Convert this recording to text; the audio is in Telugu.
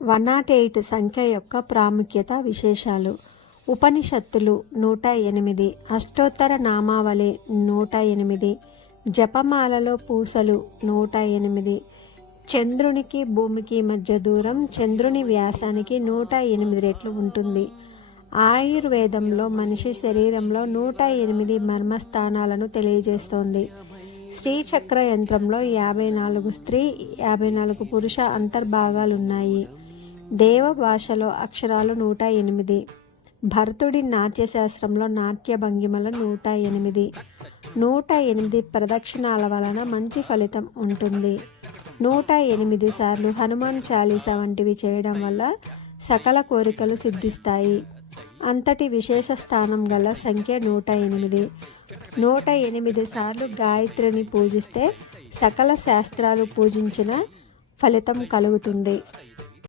108 సంఖ్య యొక్క ప్రాముఖ్యత విశేషాలు. ఉపనిషత్తులు 108, అష్టోత్తర నామావళి 108, జపమాలలో పూసలు 108, చంద్రునికి భూమికి మధ్య దూరం చంద్రుని వ్యాసానికి 108 రెట్లు ఉంటుంది. ఆయుర్వేదంలో మనిషి శరీరంలో 108 మర్మస్థానాలను తెలియజేస్తోంది. శ్రీచక్ర యంత్రంలో 54 స్త్రీ 54 పురుష అంతర్భాగాలున్నాయి. దేవ భాషలో అక్షరాలు 108. భరతుడి నాట్యశాస్త్రంలో నాట్య భంగిమలు 108. 108 ప్రదక్షిణాల వలన మంచి ఫలితం ఉంటుంది. 108 సార్లు హనుమాన్ చాలీసా వంటివి చేయడం వల్ల సకల కోరికలు సిద్ధిస్తాయి. అంతటి విశేష స్థానం గల సంఖ్య 108. 108 సార్లు గాయత్రిని పూజిస్తే సకల శాస్త్రాలు పూజించిన ఫలితం కలుగుతుంది.